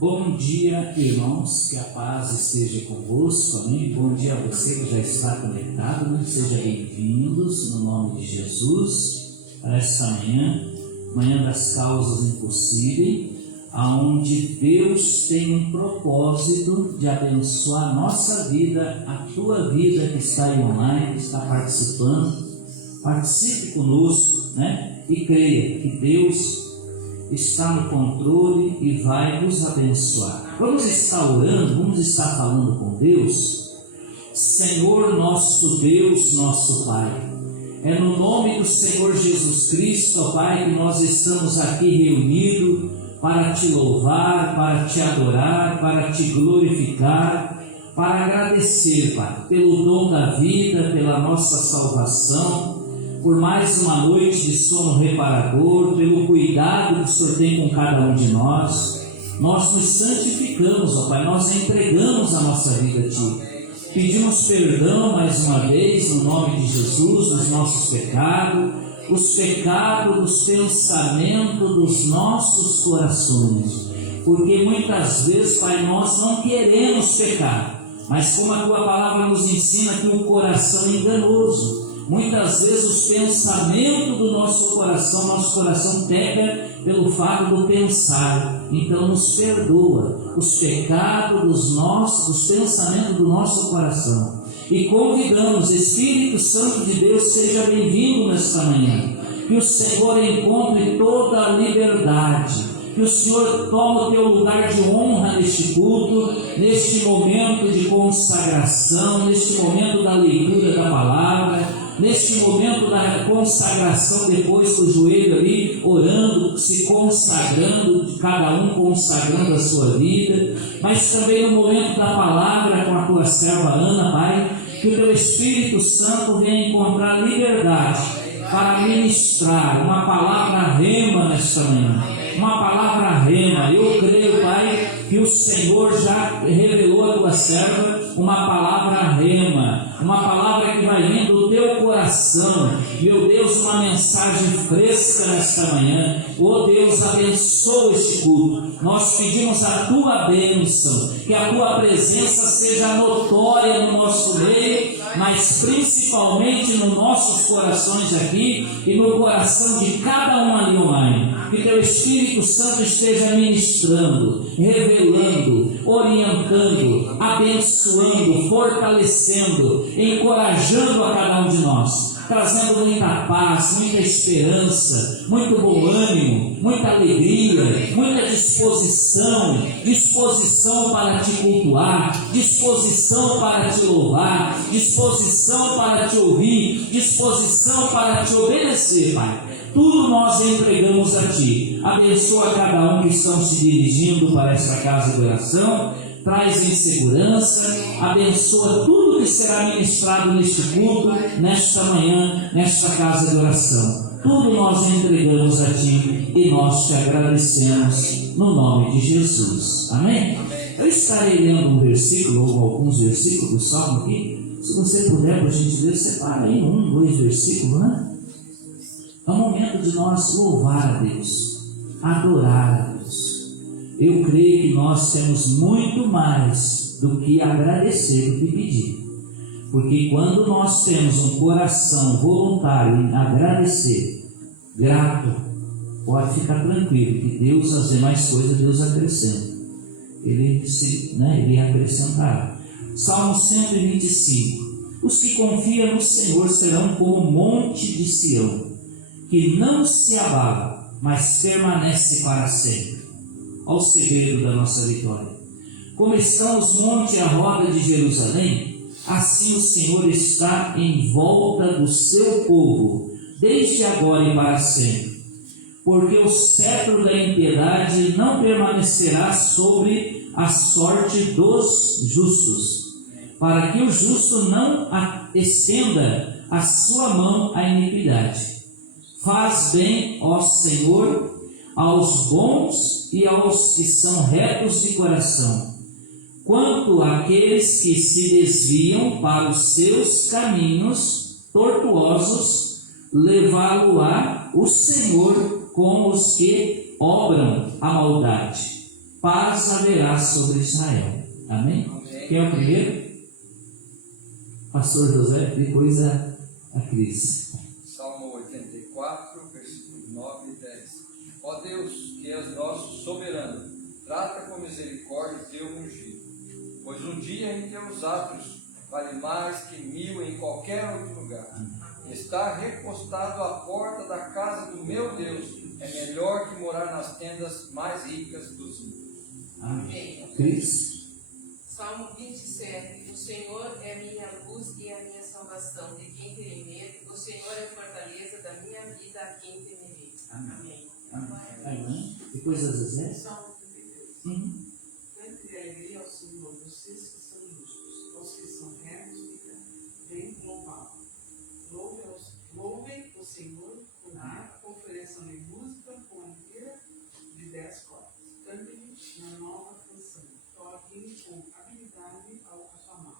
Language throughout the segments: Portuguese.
Bom dia, irmãos, que a paz esteja convosco, amém? Bom dia a você que já está conectado, né? Sejam bem-vindos no nome de Jesus para esta manhã das causas impossíveis, aonde Deus tem um propósito de abençoar a nossa vida, a tua vida que está aí online, que está participando. Participe conosco, né? E creia que Deus está no controle e vai nos abençoar. Vamos estar orando, vamos estar falando com Deus. Senhor nosso Deus, nosso Pai, é no nome do Senhor Jesus Cristo, ó Pai, que nós estamos aqui reunidos para te louvar, para te adorar, para te glorificar, para agradecer, Pai, pelo dom da vida, pela nossa salvação, por mais uma noite de sono reparador, pelo cuidado que o Senhor tem com cada um de nós. Nós nos santificamos, ó Pai, nós entregamos a nossa vida a Ti. Pedimos perdão mais uma vez, no nome de Jesus, dos nossos pecados, os pecados dos pensamentos dos nossos corações. Porque muitas vezes, Pai, nós não queremos pecar, mas como a Tua palavra nos ensina que o coração é enganoso. Muitas vezes os pensamentos do nosso coração pega pelo fato do pensar. Então nos perdoa os pecados dos pensamentos do nosso coração. E convidamos, Espírito Santo de Deus, seja bem-vindo nesta manhã. Que o Senhor encontre toda a liberdade. Que o Senhor tome o teu lugar de honra neste culto, neste momento de consagração, neste momento da leitura da palavra, neste momento da consagração, depois com o joelho ali, orando, se consagrando, cada um consagrando a sua vida, mas também no momento da palavra com a tua serva Ana, Pai, que o teu Espírito Santo venha encontrar liberdade para ministrar uma palavra rema nesta manhã. Uma palavra rema. Eu creio, Pai, que o Senhor já revelou a tua serva uma palavra rema, uma palavra que vai vir do teu coração. Meu Deus, uma mensagem fresca nesta manhã. Oh Deus, abençoa este culto. Nós pedimos a tua bênção, que a tua presença seja notória no nosso meio, mas principalmente nos nossos corações aqui e no coração de cada um ali online. Que teu Espírito Santo esteja ministrando, revelando, orientando, abençoando, fortalecendo, encorajando a cada um de nós, trazendo muita paz, muita esperança, muito bom ânimo, muita alegria, muita disposição para te cultuar, disposição para te louvar, disposição para te ouvir, disposição para te obedecer, Pai. Tudo nós entregamos a Ti. Abençoa cada um que estão se dirigindo para esta casa de oração. Traz em segurança. Abençoa tudo que será ministrado neste culto, nesta manhã, nesta casa de oração. Tudo nós entregamos a Ti e nós te agradecemos no nome de Jesus. Amém? Eu estarei lendo um versículo ou alguns versículos do Salmo aqui. Se você puder, por gentileza, separa aí 1, 2 versículos, né? É o momento de nós louvar a Deus, adorar a Deus. Eu creio que nós temos muito mais do que agradecer, do que pedir. Porque quando nós temos um coração voluntário em agradecer, grato, pode ficar tranquilo que Deus, as demais coisas, Deus acrescenta. Ele acrescentará. Salmo 125. Os que confiam no Senhor serão como o monte de Sião, que não se abala, mas permanece para sempre. Olha o segredo da nossa vitória. Como estão os montes à roda de Jerusalém, assim o Senhor está em volta do seu povo, desde agora e para sempre. Porque o cetro da impiedade não permanecerá sobre a sorte dos justos, para que o justo não estenda a sua mão à iniquidade. Faz bem, ó Senhor, aos bons e aos que são retos de coração. Quanto àqueles que se desviam para os seus caminhos tortuosos, levá-lo-á o Senhor com os que obram a maldade. paz haverá sobre Israel. Amém? Amém. Quem é o primeiro? Pastor José, depois a Cris. Salmo 84, versículos 9 e 10. Ó Deus, que és nosso soberano, trata com misericórdia teu ungido, pois um dia em teus atos vale mais que 1000 em qualquer outro lugar. Estar recostado à porta da casa do meu Deus é melhor que morar nas tendas mais ricas dos ímpios. Amém. Cris. Salmo 27. O Senhor é minha luz e a minha salvação. De quem terei medo? O Senhor é a fortaleza da minha vida. A quem temerei? Amém. Amém. Depois a Zezé. Salmo 33. Cante de alegria ao Senhor, vocês que são justos, aos que são retos, vem louvá-lo. Louvem o Senhor com harpa, ofereçam-lhe música com a inteira de 10 cordas. Cante-lhe uma nova canção, toque-lhe com habilidade a sua mão.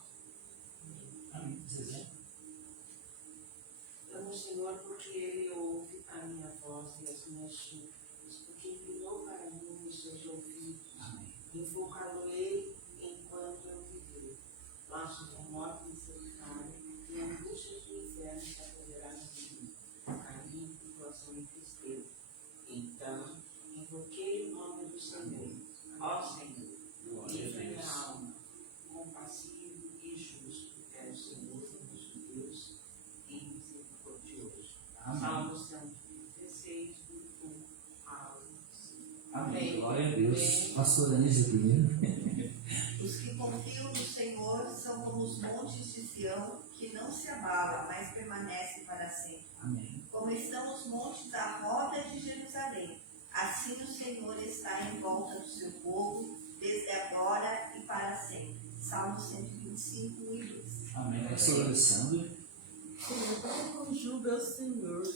Amém. Zezé. Amo o Senhor porque Ele ouve a minha voz e as minhas súplicas, porque inclinou para mim os seus ouvidos. Amém. Invocá-lo-ei enquanto eu viver. Laços da morte me cercaram e angústias do inferno se apoderaram de mim. Caí em situação de tristeza. Então, invoquei o nome do Senhor. Ó Senhor, livra minha alma, compassivo e justo é o Senhor nosso Deus e misericordioso. Salmo 116, do 1 ao 5. Amém. Glória a Deus. Pastor Anísio primeiro. Os que confiam no Senhor são como os montes de Sião, que não se abala, mas permanece para sempre. Amém. Como estão os montes à roda de Jerusalém, assim o Senhor está em volta do seu povo, desde agora e para sempre. Salmo 125, 1 e 2. Amém. Pastor Alessandro. Celebrai com júbilo ao Senhor,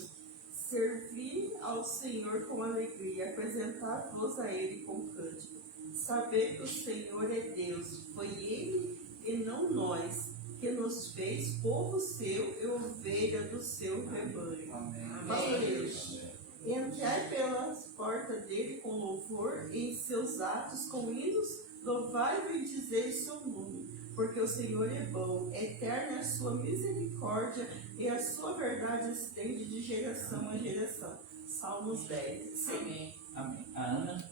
servi ao Senhor com alegria, apresentar-vos a Ele com cântico. Saber que o Senhor é Deus, foi Ele e não nós, que nos fez povo seu e ovelha do seu rebanho. Amém. Pastoreiros, entrai pelas portas dele com louvor, em seus atos com hinos, louvai-o e dizei seu nome. Porque o Senhor é bom, eterna é a sua misericórdia e a sua verdade estende de geração a geração. Salmos 10. Amém. Amém. A Ana.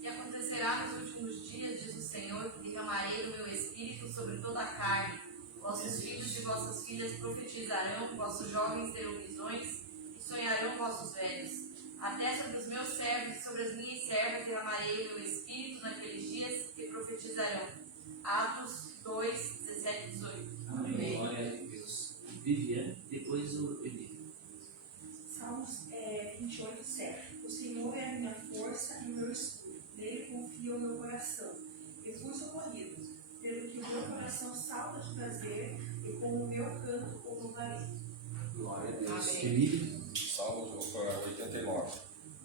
E acontecerá nos últimos dias, diz o Senhor, que derramarei do meu espírito sobre toda a carne. Vossos filhos e vossas filhas profetizarão, vossos jovens terão visões e sonharão vossos velhos. Até sobre os meus servos e sobre as minhas servas derramarei o meu espírito naqueles dias que profetizarão. Atos 2, 17 e 18. Amém. Glória a Deus. Viviane. Depois o Eli. Salmos 28, 7. O Senhor é a minha força e o meu escudo. Nele confia o meu coração. Refúgio socorrido, pelo que o meu coração salta de prazer e com o meu canto o louvarei. Glória a Deus. Amém. Eli. Salmos 89.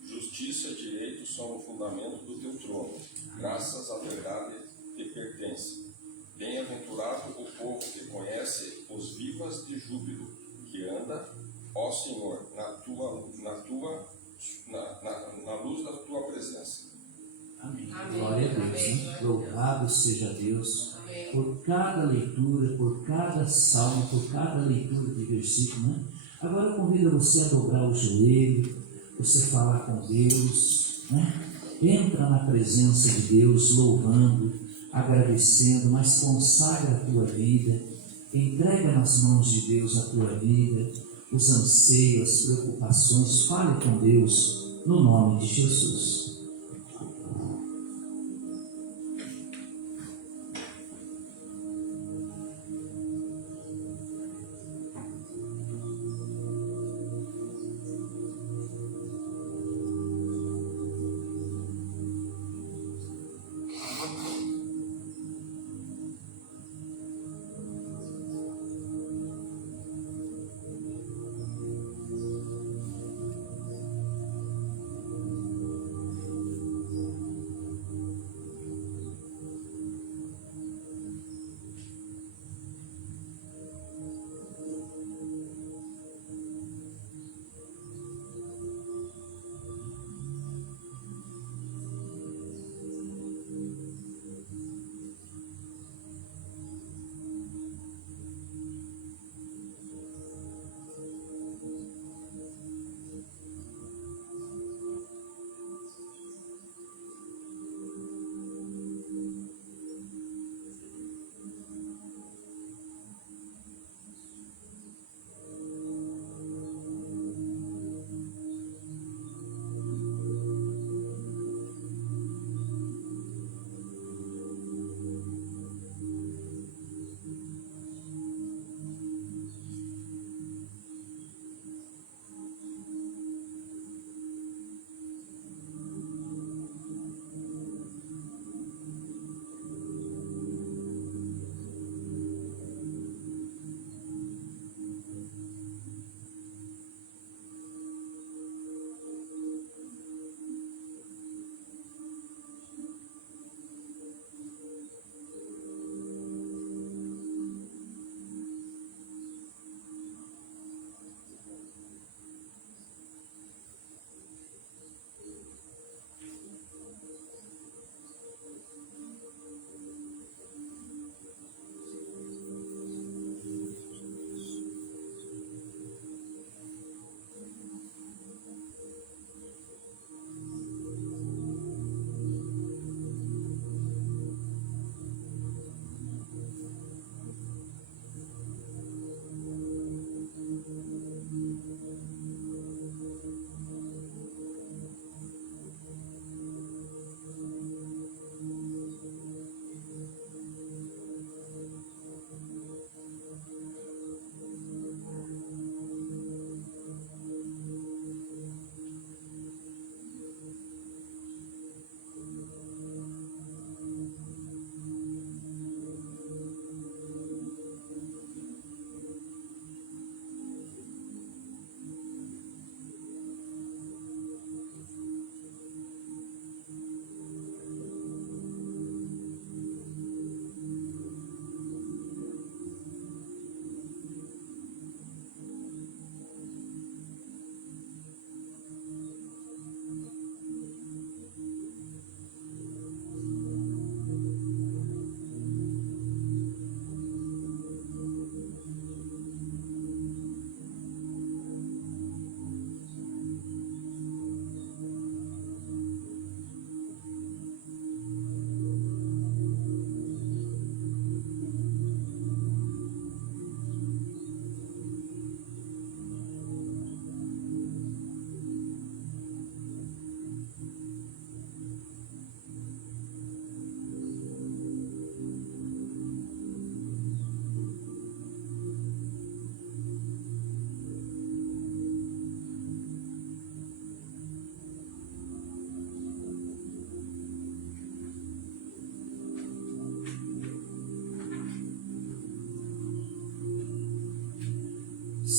Justiça e direito são o fundamento do teu trono. Graças à verdade te pertence. Bem-aventurado o povo que conhece os vivas de júbilo, que anda, ó Senhor, na luz da tua presença. Amém. Amém. Glória a Deus. Amém. Né? Louvado seja Deus Amém. por cada leitura, por cada salmo, por cada leitura de versículo. Né? Agora eu convido você a dobrar o joelho, você falar com Deus, né? Entra na presença de Deus, louvando, agradecendo, mas consagra a tua vida, entrega nas mãos de Deus a tua vida, os anseios, as preocupações, fale com Deus, no nome de Jesus.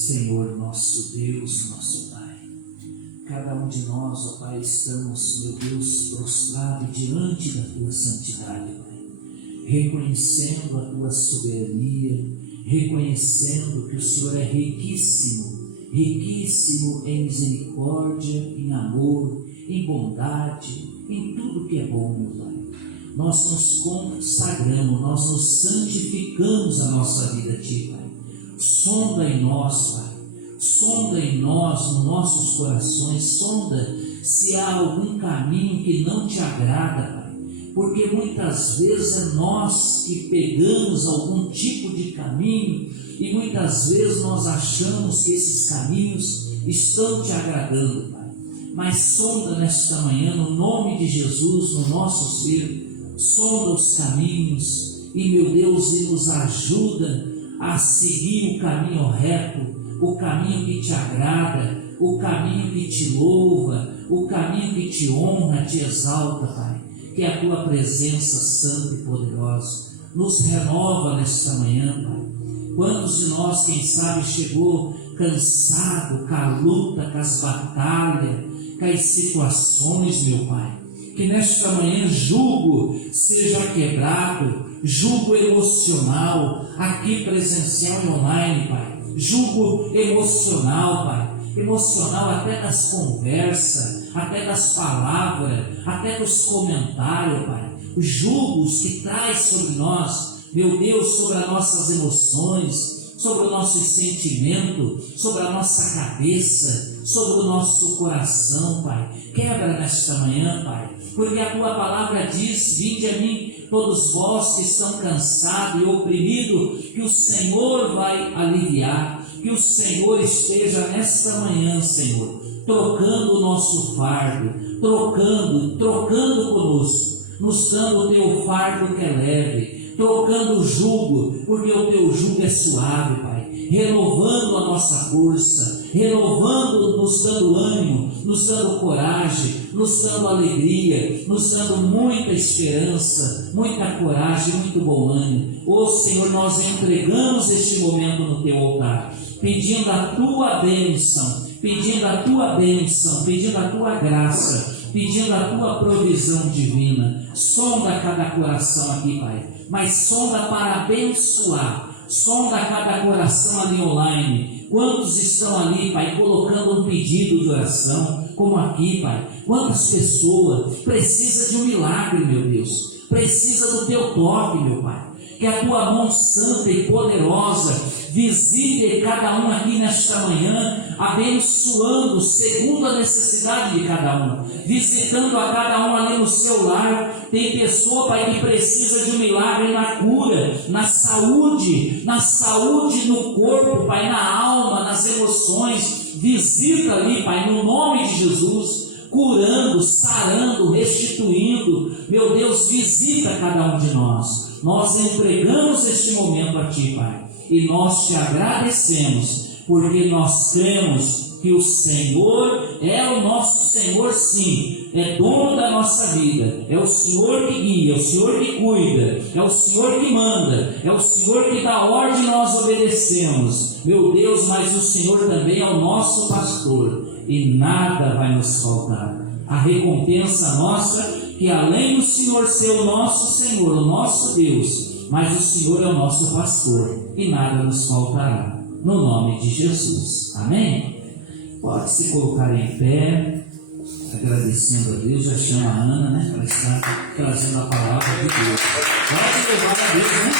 Senhor, nosso Deus, nosso Pai, cada um de nós, ó Pai, estamos, meu Deus, prostrados diante da Tua santidade, Pai, reconhecendo a Tua soberania, reconhecendo que o Senhor é riquíssimo, riquíssimo em misericórdia, em amor, em bondade, em tudo que é bom, meu Pai. Nós nos consagramos, nós nos santificamos a nossa vida a Ti, Pai. Sonda em nós, Pai. Sonda em nós, nos nossos corações. Sonda se há algum caminho que não Te agrada, Pai. Porque muitas vezes é nós que pegamos algum tipo de caminho e muitas vezes nós achamos que esses caminhos estão Te agradando, Pai. Mas sonda nesta manhã, no nome de Jesus, no nosso ser, sonda os caminhos e, meu Deus, e nos ajuda a seguir o caminho reto, o caminho que Te agrada, o caminho que Te louva, o caminho que Te honra, Te exalta, Pai. Que a Tua presença santa e poderosa nos renova nesta manhã, Pai. Quantos de nós, quem sabe, chegou cansado com a luta, com as batalhas, com as situações, meu Pai. Que nesta manhã jugo seja quebrado, jugo emocional, aqui presencial e online, Pai. Jugo emocional, Pai. Emocional até das conversas, até das palavras, até dos comentários, Pai. Os jugos que traz sobre nós, meu Deus, sobre as nossas emoções, sobre o nosso sentimento, sobre a nossa cabeça, sobre o nosso coração, Pai. Quebra nesta manhã, Pai, porque a Tua palavra diz: vinde a mim todos vós que estão cansados e oprimidos, que o Senhor vai aliviar, que o Senhor esteja nesta manhã, Senhor, trocando o nosso fardo, trocando conosco, nos dando o Teu fardo que é leve, trocando o jugo, porque o Teu jugo é suave, Pai, renovando a nossa força, renovando, nos dando ânimo, nos dando coragem, nos dando alegria, nos dando muita esperança, muita coragem, muito bom ânimo. Ô Senhor, nós entregamos este momento no Teu altar, pedindo a Tua bênção, pedindo a Tua bênção, pedindo a Tua graça, pedindo a Tua provisão divina. Sonda cada coração aqui, Pai, mas sonda para abençoar, sonda cada coração ali online. Quantos estão ali, Pai, colocando um pedido de oração, como aqui, Pai? Quantas pessoas precisam de um milagre, meu Deus? Precisa do Teu toque, meu Pai. Que a Tua mão santa e poderosa visite cada um aqui nesta manhã, abençoando segundo a necessidade de cada um, visitando a cada um ali no seu lar. Tem pessoa, Pai, que precisa de um milagre na cura, na saúde no corpo, Pai, na alma, nas emoções. Visita ali, Pai, no nome de Jesus, curando, sarando, restituindo. Meu Deus, visita cada um de nós. Nós entregamos este momento a Ti, Pai, e nós Te agradecemos, porque nós cremos que o Senhor é o nosso Senhor, sim, é dono da nossa vida, é o Senhor que guia, é o Senhor que cuida, é o Senhor que manda, é o Senhor que dá ordem e nós obedecemos, meu Deus. Mas o Senhor também é o nosso pastor e nada vai nos faltar. A recompensa nossa, que além do Senhor ser o nosso Senhor, o nosso Deus, mas o Senhor é o nosso pastor e nada nos faltará, no nome de Jesus, amém? Pode se colocar em pé, agradecendo a Deus. Já chama a Ana, né, para estar trazendo a palavra de Deus. Pode levar a Deus, né?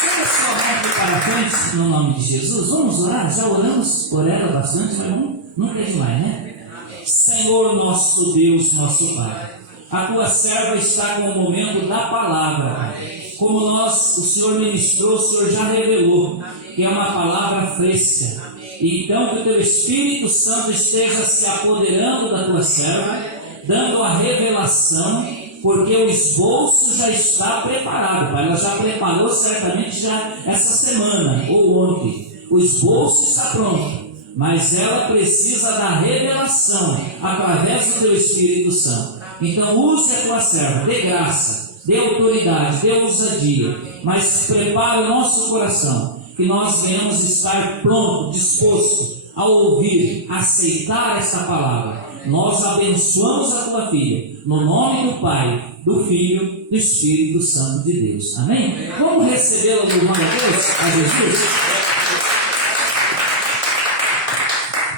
Chega sua mão para frente, no nome de Jesus. Vamos orar, já oramos por ela bastante, mas nunca é demais, né? Senhor, nosso Deus, nosso Pai, a Tua serva está com o momento da palavra. Como o Senhor ministrou, o Senhor já revelou que é uma palavra fresca. Então que o Teu Espírito Santo esteja se apoderando da Tua serva, dando a revelação, porque o esboço já está preparado, Pai. Ela já preparou certamente já essa semana ou ontem. O esboço está pronto, mas ela precisa da revelação através do Teu Espírito Santo. Então use a Tua serva, dê graça, dê autoridade, dê ousadia, mas prepare o nosso coração, que nós venhamos estar pronto, disposto a ouvir, a aceitar esta palavra. Nós abençoamos a tua filha, no nome do Pai, do Filho, do Espírito Santo de Deus. Amém? Vamos recebê-la no nome de Deus, a Jesus?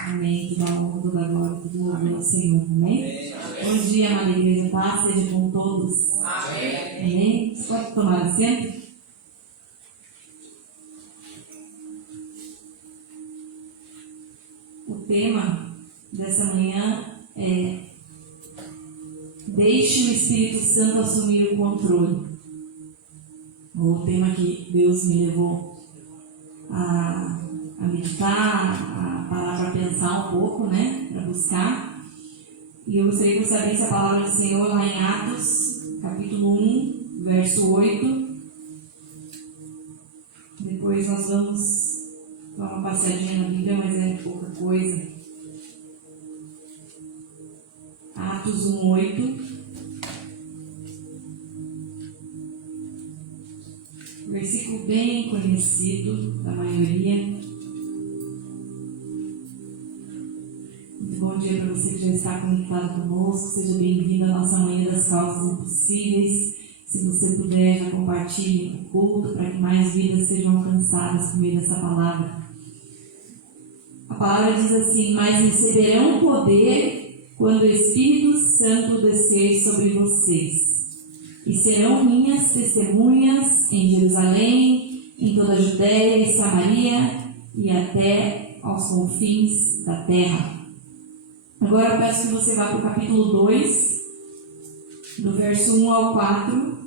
Amém. Toda a honra, toda a glória, todo o louvor ao Senhor. Amém? Bom dia, amada igreja. Paz seja com todos. Amém. Você pode tomar assento? O tema dessa manhã é: deixe o Espírito Santo assumir o controle. O tema que Deus me levou a meditar, a parar para pensar um pouco, né? Para buscar. E eu gostaria que você abrisse a palavra do Senhor lá em Atos, capítulo 1, verso 8. Depois nós vamos dar uma passadinha na Bíblia, mas é pouca coisa. Atos 1, 8. Versículo bem conhecido da maioria. Muito bom dia para você que já está conectado conosco. Seja bem-vindo à nossa manhã das causas impossíveis. Se você puder, já compartilhe o culto para que mais vidas sejam alcançadas por meio dessa palavra. A palavra diz assim: mas receberão poder quando o Espírito Santo descer sobre vocês. E serão minhas testemunhas em Jerusalém, em toda a Judéia e Samaria e até aos confins da terra. Agora eu peço que você vá para o capítulo 2, do verso 1 ao 4,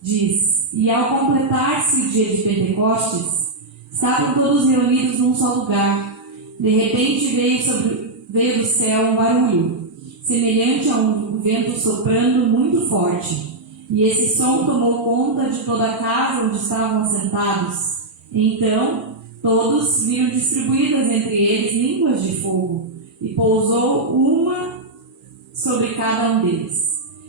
diz: e ao completar-se o dia de Pentecostes, estavam todos reunidos num só lugar. De repente veio do céu um barulho, semelhante a um vento soprando muito forte. E esse som tomou conta de toda a casa onde estavam assentados. Então, todos viram distribuídas entre eles línguas de fogo, e pousou uma sobre cada um deles.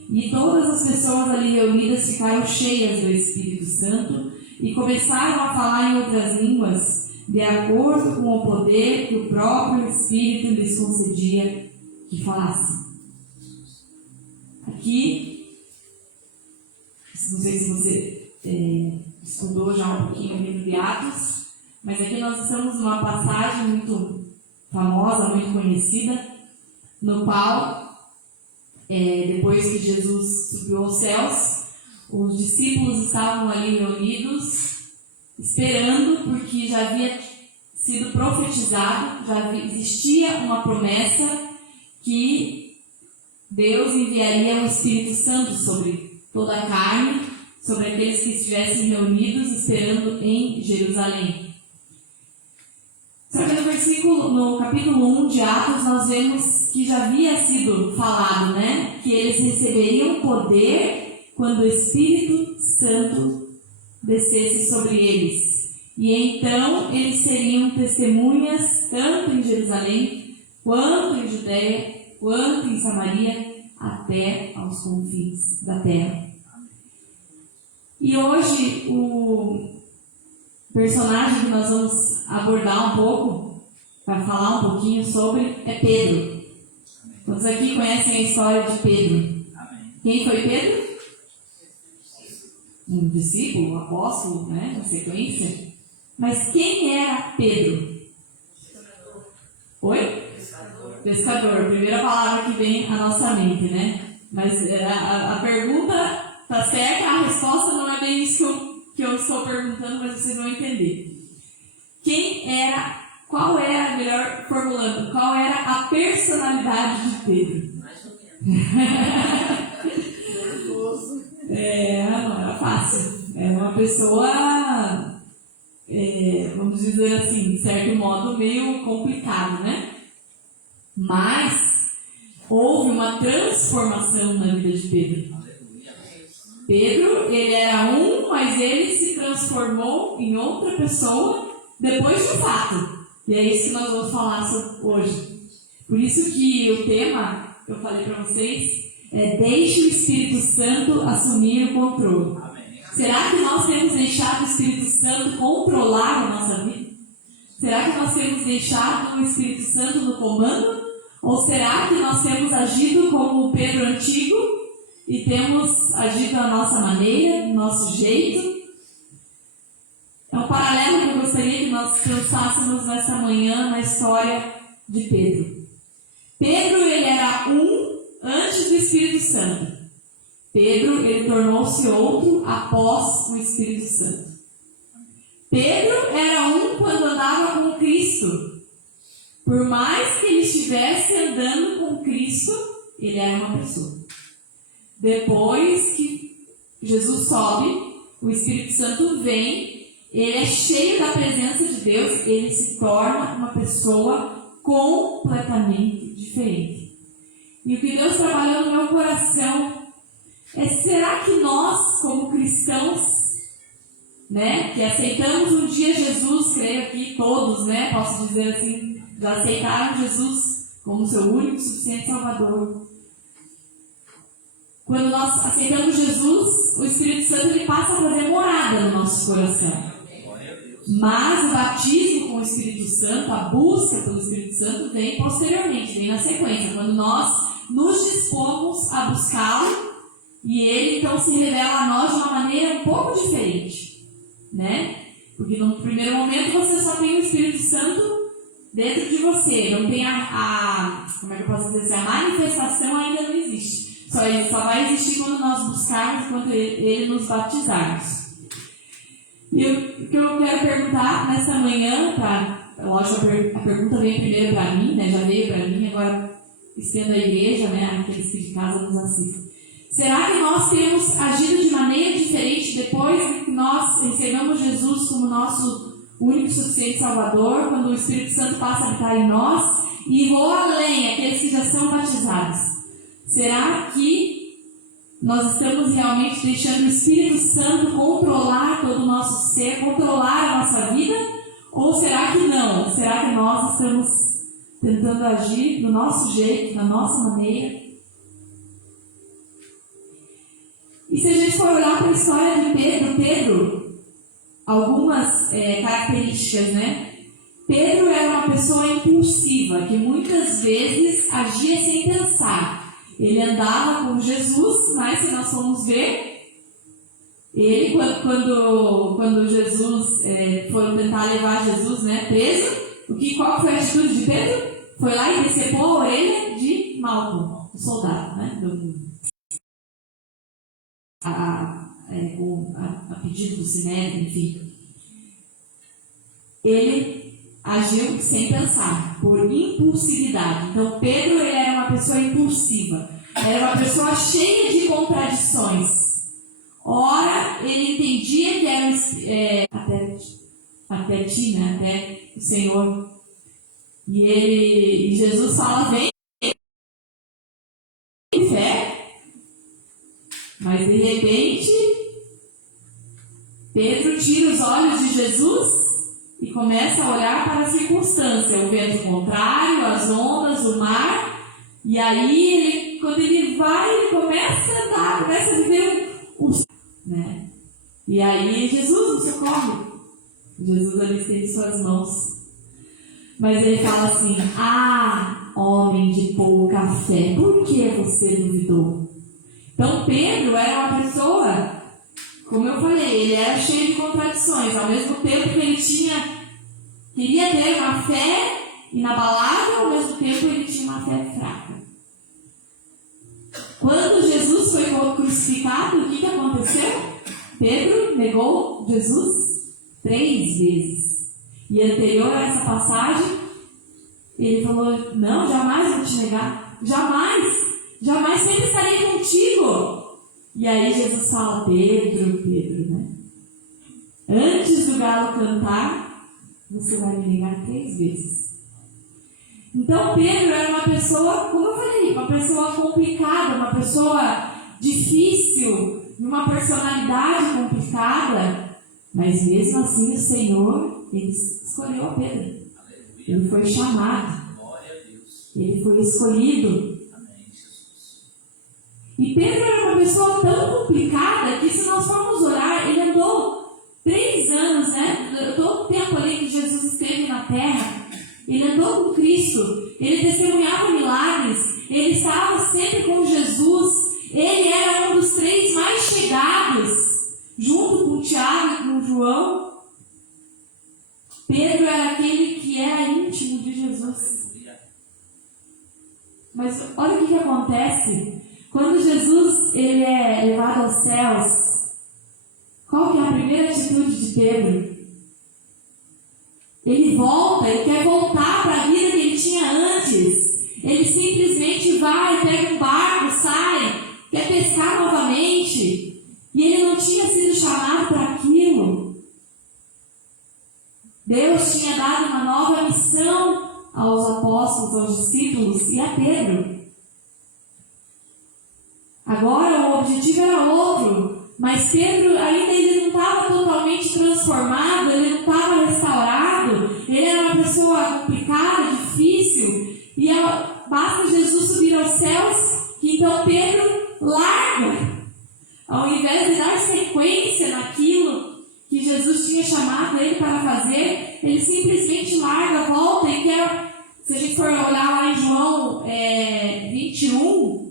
E todas as pessoas ali reunidas ficaram cheias do Espírito Santo e começaram a falar em outras línguas, de acordo com o poder que o próprio Espírito lhes concedia que falassem. Aqui, não sei se você estudou já um pouquinho o livro de Atos, mas aqui nós estamos numa passagem muito famosa, muito conhecida, no qual, depois que Jesus subiu aos céus, os discípulos estavam ali reunidos, esperando, porque já havia sido profetizado, já existia uma promessa que Deus enviaria o Espírito Santo sobre toda a carne, sobre aqueles que estivessem reunidos esperando em Jerusalém. Só que no capítulo 1 de Atos, nós vemos que já havia sido falado, né? Que eles receberiam poder quando o Espírito Santo descesse sobre eles. E então eles seriam testemunhas tanto em Jerusalém, quanto em Judéia, quanto em Samaria, até aos confins da terra. E hoje o personagem que nós vamos abordar um pouco, para falar um pouquinho sobre, é Pedro. Todos aqui conhecem a história de Pedro. Quem foi Pedro? Um discípulo, um apóstolo, né, na sequência. Mas quem era Pedro? Oi? Pescador. Primeira palavra que vem à nossa mente, né? Mas a pergunta está certa, a resposta não é bem isso que eu estou perguntando, mas vocês vão entender. Qual era, melhor formulando, qual era a personalidade de Pedro? Nervoso. Não era fácil. Era uma pessoa, vamos dizer assim, de certo modo, meio complicado, né? Mas houve uma transformação na vida de Pedro. Pedro, ele era mas ele se transformou em outra pessoa depois do fato. E é isso que nós vamos falar hoje. Por isso que o tema, eu falei para vocês, é: deixe o Espírito Santo assumir o controle. Será que nós temos deixado o Espírito Santo controlar a nossa vida? Será que nós temos deixado o Espírito Santo no comando? Ou será que nós temos agido como o Pedro antigo e temos agido da nossa maneira, do nosso jeito? É um paralelo que eu gostaria que nós pensássemos nessa manhã na história de Pedro. Pedro, ele era um antes do Espírito Santo. Pedro, ele tornou-se outro após o Espírito Santo. Pedro era um quando andava com Cristo. Por mais que ele estivesse andando com Cristo, ele era uma pessoa. Depois que Jesus sobe, o Espírito Santo vem, ele é cheio da presença de Deus, ele se torna uma pessoa completamente diferente. E o que Deus trabalhou no meu coração é, será que nós, como cristãos, né, que aceitamos um dia Jesus, creio que todos, né, posso dizer assim, já aceitaram Jesus como seu único e suficiente Salvador. Quando nós aceitamos Jesus, o Espírito Santo ele passa a fazer morada no nosso coração. Mas o batismo com o Espírito Santo, a busca pelo Espírito Santo, vem posteriormente, vem na sequência, quando nós nos dispomos a buscá-lo e ele então se revela a nós de uma maneira um pouco diferente, né? Porque no primeiro momento você só tem o Espírito Santo dentro de você, não tem como é que eu posso dizer assim, a manifestação ainda não existe. Só vai existir quando nós buscarmos, quando ele nos batizarmos. E o que eu quero perguntar nessa manhã, lógico, a pergunta veio primeiro para mim, né? Já veio para mim, agora estendo a igreja, né? Aqueles que de casa nos assistem. Será que nós temos agido de maneira diferente depois que nós recebemos Jesus como nosso único e suficiente Salvador, quando o Espírito Santo passa a habitar em nós? E vou além, aqueles que já são batizados. Será que nós estamos realmente deixando o Espírito Santo controlar todo o nosso ser, controlar a nossa vida? Ou será que não? Será que nós estamos tentando agir do nosso jeito, da nossa maneira? E se a gente for olhar para a história de Pedro, algumas características, né? Pedro era uma pessoa impulsiva, que muitas vezes agia sem pensar. Ele andava com Jesus, mas se nós formos ver, ele, quando Jesus foi tentar levar Jesus, né, preso, qual foi a atitude de Pedro? Foi lá e decepou a orelha de Malco, o soldado, né, a pedido do Sinédrio, enfim. Ele agiu sem pensar, por impulsividade. Então, Pedro ele era uma pessoa impulsiva, era uma pessoa cheia de contradições. Ora, ele entendia que era até ti, né? Até o Senhor. E Jesus fala, vem em fé, mas de repente, Pedro tira os olhos de Jesus e começa a olhar para a circunstância, o vento contrário, as ondas, o mar. E aí, quando ele vai, ele começa a andar, começa a viver né? E aí, Jesus me socorre. Jesus ali estende suas mãos. Mas ele fala assim, homem de pouca fé, por que você duvidou? Então, Pedro era uma pessoa, como eu falei, ele era cheio de contradições, ao mesmo tempo que ele queria ter uma fé inabalável, ao mesmo tempo ele tinha uma fé fraca. Quando Jesus foi crucificado, o que aconteceu? Pedro negou Jesus 3 vezes. E anterior a essa passagem, ele falou, não, jamais vou te negar, jamais sempre estarei contigo. E aí Jesus fala, Pedro, né? Antes do galo cantar, você vai me negar 3 vezes. Então Pedro era uma pessoa, como eu falei, uma pessoa complicada, uma pessoa difícil, uma personalidade complicada, mas mesmo assim o Senhor, ele escolheu a Pedro. Ele foi chamado. Ele foi escolhido. E Pedro era uma pessoa tão complicada que, se nós formos orar, ele andou 3 anos, né? Todo o tempo ali que Jesus esteve na terra, ele andou com Cristo, ele testemunhava milagres, ele estava sempre com Jesus, ele era um dos 3 mais chegados, junto com Tiago e com João. Pedro era aquele que era íntimo de Jesus. Mas olha o que acontece. Quando Jesus ele é levado aos céus, qual que é a primeira atitude de Pedro? Ele volta, ele quer voltar para a vida que ele tinha antes. Ele simplesmente vai, pega um barco, sai, quer pescar novamente. E ele não tinha sido chamado para aquilo. Deus tinha dado uma nova missão aos apóstolos, aos discípulos e a Pedro. Agora o objetivo era outro, mas Pedro ainda ele não estava totalmente transformado, ele não estava restaurado, ele era uma pessoa complicada, difícil, e basta Jesus subir aos céus, que então Pedro larga, ao invés de dar sequência naquilo que Jesus tinha chamado ele para fazer, ele simplesmente larga, volta e quer, se a gente for olhar lá em João 21,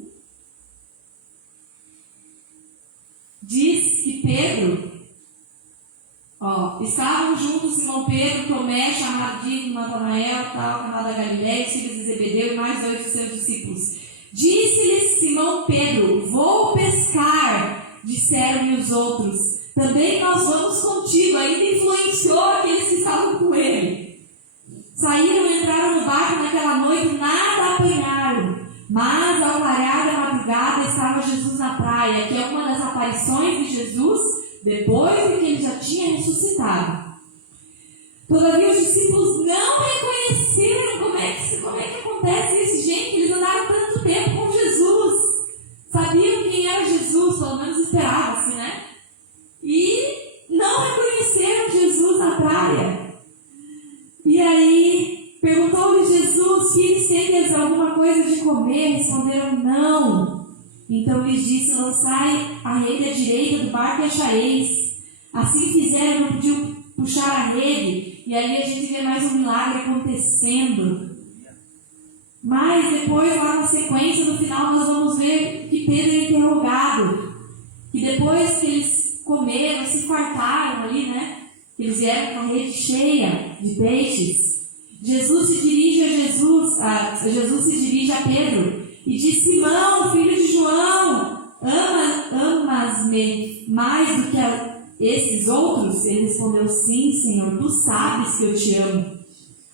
diz que Pedro, estavam juntos Simão Pedro, Tomé, chamado Dídimo, Natanael, Caná da Galileia, filhos de Zebedeu e mais 2 de seus discípulos. Disse-lhes Simão Pedro: vou pescar. Disseram-lhe os outros: também nós vamos contigo. Ainda influenciou aqueles que estavam com ele. Saíram e entraram no barco naquela noite, nada apanharam. Mas ao clarear da madrugada estava Jesus na praia, que é uma das aparições de Jesus depois de que ele já tinha ressuscitado. Todavia os discípulos não reconheceram. Como é que acontece isso, gente? Eles andaram tanto tempo com Jesus, sabiam quem era Jesus, pelo menos esperavam-se, né? E não reconheceram Jesus na praia. E aí perguntou-lhe Jesus: filhos, tendes alguma coisa de comer? Responderam: não. Então lhes disse: lançai a rede à direita do barco e achareis. Assim fizeram, não podiam puxar a rede, e aí a gente vê mais um milagre acontecendo. Mas depois, lá na sequência, no final, nós vamos ver que Pedro é interrogado, que depois que eles comeram, se fartaram ali, né? Eles vieram com a rede cheia de peixes. Jesus se dirige a Pedro e diz: Simão, filho de João, amas-me mais do que esses outros? Ele respondeu: sim, Senhor, tu sabes que eu te amo.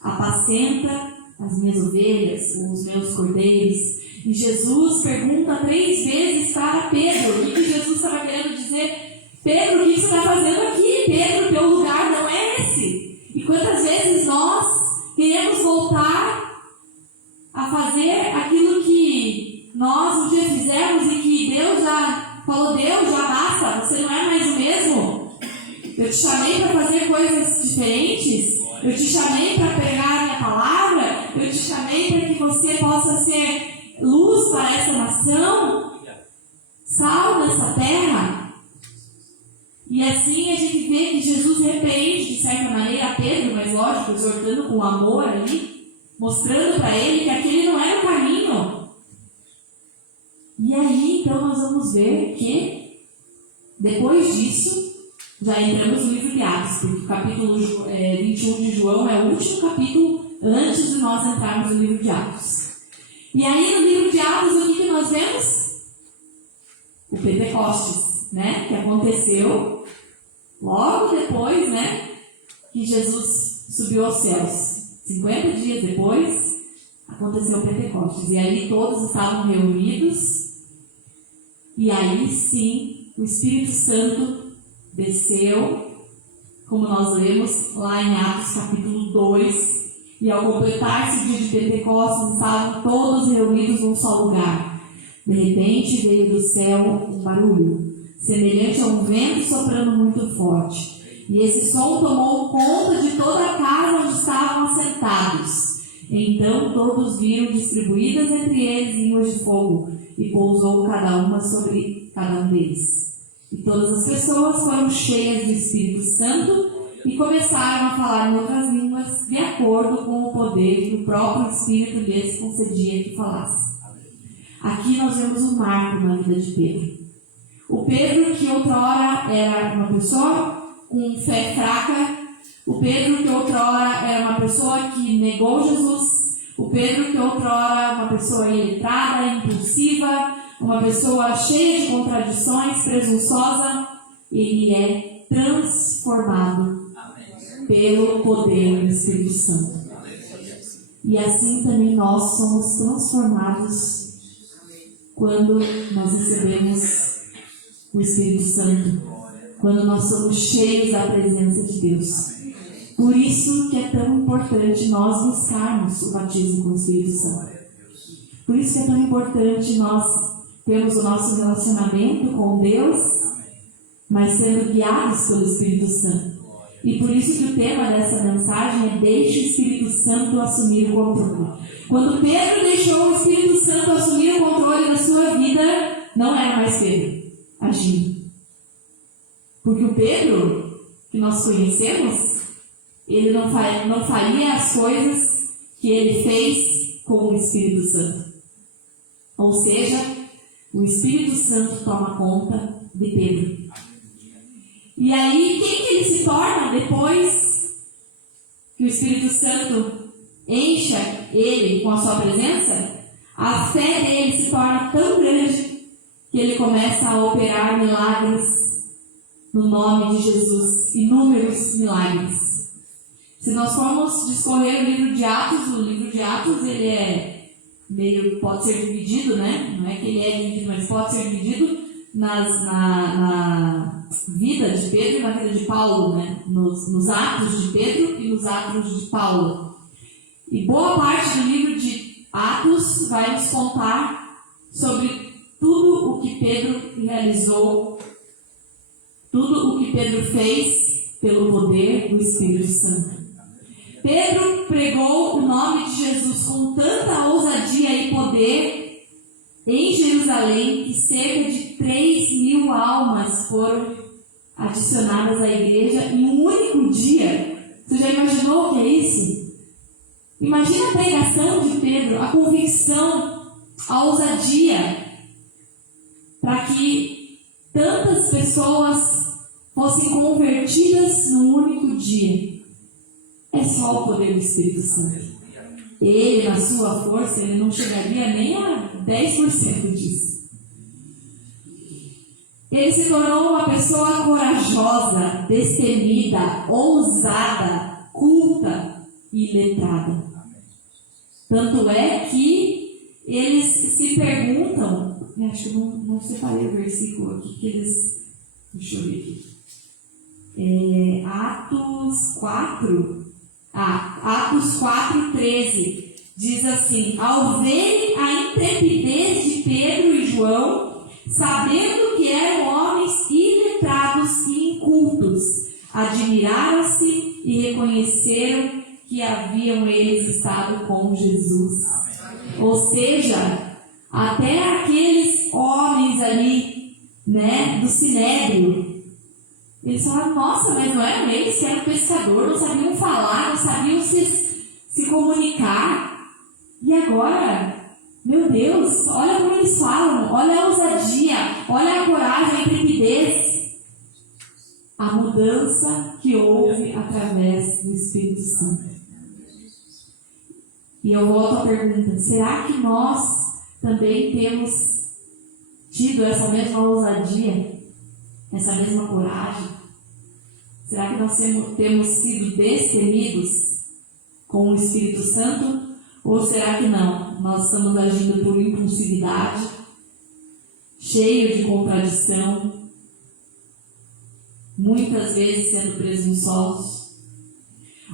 Apacenta as minhas ovelhas, os meus cordeiros. E Jesus pergunta 3 vezes para Pedro. O que Jesus estava querendo dizer? Pedro, o que você está fazendo aqui? Pedro, teu lugar não é esse. E quantas vezes nós queremos voltar a fazer aquilo que nós um dia fizemos e que Deus já falou: Deus, já basta, você não é mais o mesmo. Eu te chamei para fazer coisas diferentes. Eu te chamei para pregar a minha palavra. Eu te chamei para que você possa ser luz para essa nação, sal nessa terra. E assim a gente vê que Jesus repreende, de certa maneira, a Pedro, mas lógico, exortando com amor ali, mostrando para ele que aquele não era o caminho. E aí, então, nós vamos ver que, depois disso, já entramos no livro de Atos, porque o capítulo 21 de João é o último capítulo antes de nós entrarmos no livro de Atos. E aí, no livro de Atos, o que nós vemos? O Pentecostes, né? Que aconteceu logo depois, né? Que Jesus subiu aos céus. 50 dias depois, aconteceu o Pentecostes. E aí todos estavam reunidos. E aí sim, o Espírito Santo desceu, como nós lemos lá em Atos capítulo 2. E ao completar-se o dia de Pentecostes, estavam todos reunidos num só lugar. De repente veio do céu um barulho, semelhante a um vento soprando muito forte. E esse som tomou conta de toda a casa onde estavam assentados. Então todos viram distribuídas entre eles línguas de fogo, e pousou cada uma sobre cada um deles. E todas as pessoas foram cheias do Espírito Santo e começaram a falar em outras línguas, de acordo com o poder que o próprio Espírito lhes concedia que falasse. Aqui nós vemos um marco na vida de Pedro. O Pedro que outrora era uma pessoa com fé fraca, o Pedro que outrora era uma pessoa que negou Jesus, o Pedro que outrora era uma pessoa iletrada, impulsiva, uma pessoa cheia de contradições, presunçosa, ele é transformado pelo poder do Espírito Santo. E assim também nós somos transformados quando nós recebemos o Espírito Santo, quando nós somos cheios da presença de Deus. Por isso que é tão importante nós buscarmos o batismo com o Espírito Santo. Por isso que é tão importante nós termos o nosso relacionamento com Deus, mas sendo guiados pelo Espírito Santo. E por isso que o tema dessa mensagem é: deixe o Espírito Santo assumir o controle. Quando Pedro deixou o Espírito Santo assumir o controle da sua vida, não era mais Pedro agindo. Porque o Pedro que nós conhecemos, ele não faria as coisas que ele fez com o Espírito Santo. Ou seja, o Espírito Santo toma conta de Pedro. E aí, quem que ele se torna depois que o Espírito Santo encha ele com a sua presença? A fé dele se torna tão grande que ele começa a operar milagres no nome de Jesus, inúmeros milagres. Se nós formos discorrer o livro de Atos ele é pode ser dividido, né? Não é que ele é dividido, mas pode ser dividido na vida de Pedro e na vida de Paulo, né? Nos Atos de Pedro e nos Atos de Paulo. E boa parte do livro de Atos vai nos contar sobre tudo o que Pedro realizou, tudo o que Pedro fez pelo poder do Espírito Santo. Pedro pregou o nome de Jesus com tanta ousadia e poder em Jerusalém que cerca de 3.000 almas foram adicionadas à igreja em um único dia. Você já imaginou o que é isso? Imagina a pregação de Pedro, a convicção, a ousadia, para que tantas pessoas fossem convertidas num único dia. É só o poder do Espírito Santo. Ele, na sua força, ele não chegaria nem a 10% disso. Ele se tornou uma pessoa corajosa, destemida, ousada, culta e letrada. Tanto é que eles se perguntam, acho que não separei o versículo aqui, que eles, deixa eu ver aqui. Atos 4:13 diz assim: ao verem a intrepidez de Pedro e João, sabendo que eram homens iletrados e incultos, admiraram-se e reconheceram que haviam eles estado com Jesus. Ou seja, até aqueles homens ali, né, do Sinédrio, eles falaram: nossa, mas não eram eles que eram pescadores, não sabiam falar, não sabiam se comunicar. E agora, meu Deus, olha como eles falam, olha a ousadia, olha a coragem, a intrepidez. A mudança que houve através do Espírito Santo. E eu volto à pergunta: será que nós também temos tido essa mesma ousadia? Essa mesma coragem? Será que nós temos sido destemidos com o Espírito Santo? Ou será que não? Nós estamos agindo por impulsividade, cheio de contradição, muitas vezes sendo presunçosos.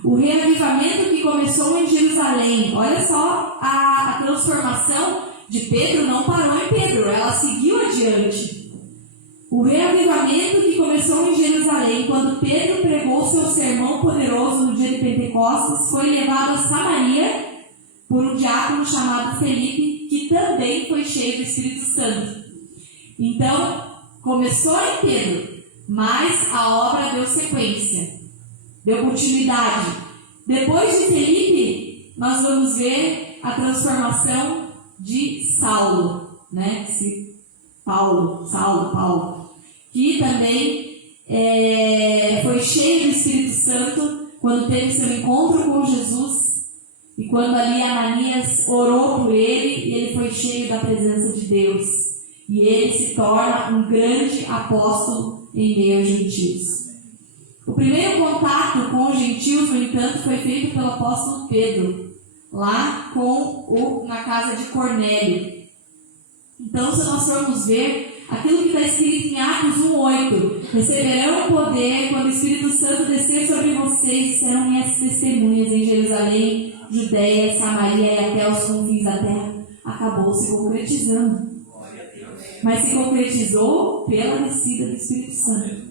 O reavivamento que começou em Jerusalém, olha só, a transformação de Pedro não parou em Pedro, ela seguiu adiante. O reavivamento que começou em Jerusalém, quando Pedro pregou seu sermão poderoso no dia de Pentecostes, foi levado a Samaria, por um diácono chamado Felipe, que também foi cheio do Espírito Santo. Então, começou em Pedro, mas a obra deu sequência, deu continuidade. Depois de Felipe, nós vamos ver a transformação de Saulo, né? Paulo, que também foi cheio do Espírito Santo quando teve seu encontro com Jesus e quando ali Ananias orou por ele, e ele foi cheio da presença de Deus e ele se torna um grande apóstolo em meio aos gentios. O primeiro contato com os gentios, no entanto, foi feito pelo apóstolo Pedro, lá na casa de Cornélio. Então, se nós formos ver aquilo que está escrito em Atos 1:8, receberão poder quando o Espírito Santo descer sobre vocês, serão minhas testemunhas em Jerusalém, Judéia, Samaria e até os confins da terra. Acabou se concretizando. Mas se concretizou pela descida do Espírito Santo.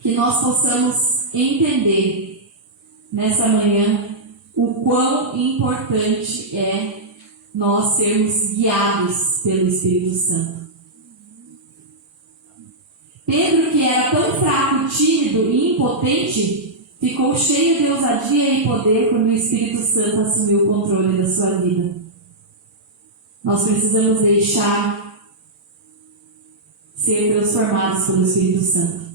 Que nós possamos entender nessa manhã o quão importante é nós sermos guiados pelo Espírito Santo. Pedro, que era tão fraco, tímido e impotente, ficou cheio de ousadia e poder quando o Espírito Santo assumiu o controle da sua vida. Nós precisamos deixar ser transformados pelo Espírito Santo.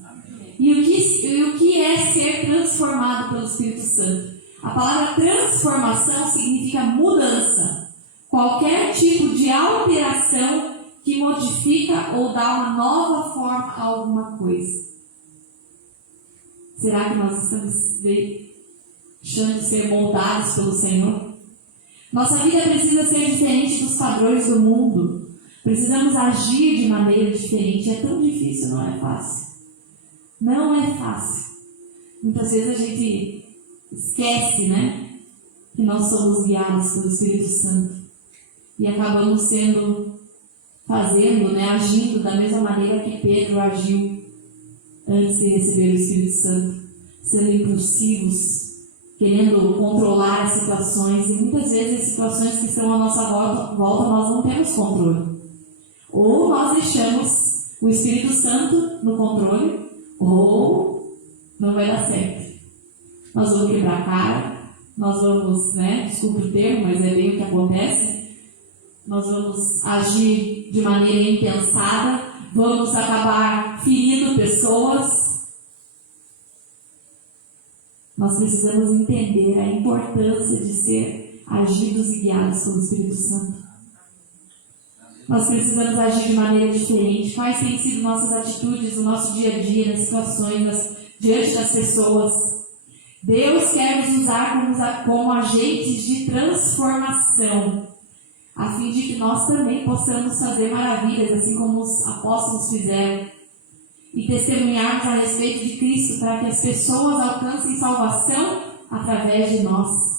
E o que é ser transformado pelo Espírito Santo? A palavra transformação significa mudança. Qualquer tipo de alteração que modifica ou dá uma nova forma a alguma coisa. Será que nós estamos deixando de ser moldados pelo Senhor? Nossa vida precisa ser diferente dos padrões do mundo. Precisamos agir de maneira diferente. É tão difícil, não é fácil. Não é fácil. Muitas vezes a gente esquece, né, que nós somos guiados pelo Espírito Santo e acabamos agindo da mesma maneira que Pedro agiu antes de receber o Espírito Santo, sendo impulsivos, querendo controlar as situações, e muitas vezes as situações que estão à nossa volta nós não temos controle. Ou nós deixamos o Espírito Santo no controle, ou não vai dar certo. Nós vamos quebrar a cara, nós vamos, desculpa o termo, mas é bem o que acontece, nós vamos agir de maneira impensada, vamos acabar ferindo pessoas. Nós precisamos entender a importância de ser agidos e guiados pelo Espírito Santo. Nós precisamos agir de maneira diferente. Quais têm sido nossas atitudes no nosso dia a dia, nas situações, diante das pessoas? Deus quer nos usar como agentes de transformação, a fim de que nós também possamos fazer maravilhas, assim como os apóstolos fizeram, e testemunharmos a respeito de Cristo, para que as pessoas alcancem salvação através de nós.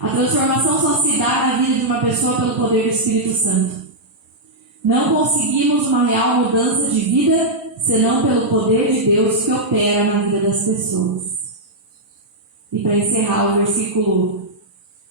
A transformação só se dá na vida de uma pessoa pelo poder do Espírito Santo. Não conseguimos uma real mudança de vida senão pelo poder de Deus que opera na vida das pessoas. E para encerrar, o versículo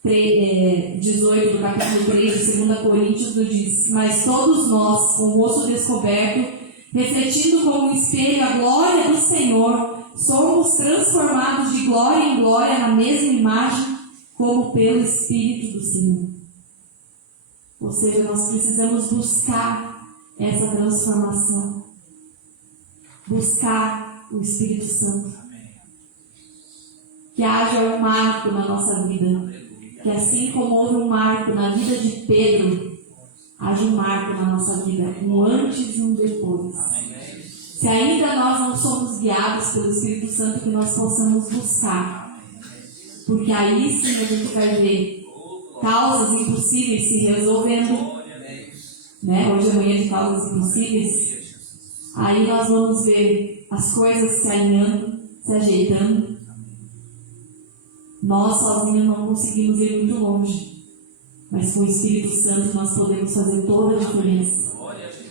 18 do capítulo 3 de 2 Coríntios nos diz: mas todos nós, com o rosto descoberto, refletindo como um espelho a glória do Senhor, somos transformados de glória em glória na mesma imagem, como pelo Espírito do Senhor. Ou seja, nós precisamos buscar essa transformação. Buscar o Espírito Santo. Que haja um marco na nossa vida. Que assim como houve um marco na vida de Pedro, haja um marco na nossa vida. Um antes e um depois. Se ainda nós não somos guiados pelo Espírito Santo, que nós possamos buscar. Porque aí sim a gente vai ver causas impossíveis se resolvendo. Hoje é manhã de causas impossíveis. Aí nós vamos ver as coisas se alinhando, se ajeitando. Nós sozinhos não conseguimos ir muito longe. Mas com o Espírito Santo nós podemos fazer toda a diferença.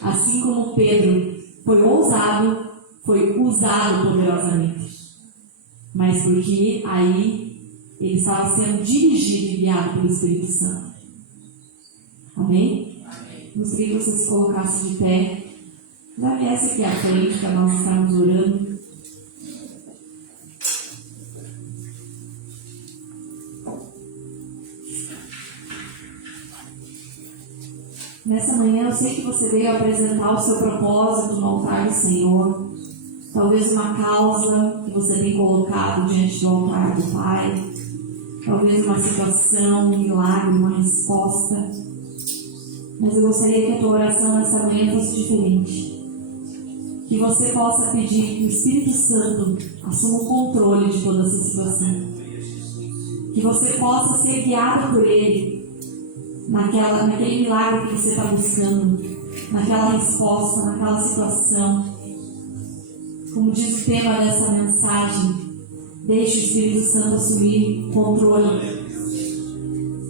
Assim como Pedro foi ousado, foi usado poderosamente. mas porque aí ele estava sendo dirigido e guiado pelo Espírito Santo. Amém? Gostaria que você se colocasse de pé. Já viesse aqui à frente para nós estarmos orando. Nessa manhã eu sei que você veio apresentar o seu propósito no altar do Senhor. Talvez uma causa que você tem colocado diante do altar do Pai. Talvez uma situação, um milagre, uma resposta. Mas eu gostaria que a tua oração nessa manhã fosse diferente. Que você possa pedir que o Espírito Santo assuma o controle de toda essa situação. Que você possa ser guiado por Ele naquele milagre que você está buscando, naquela resposta, naquela situação. Como diz o tema dessa mensagem, deixe o Espírito Santo assumir o controle.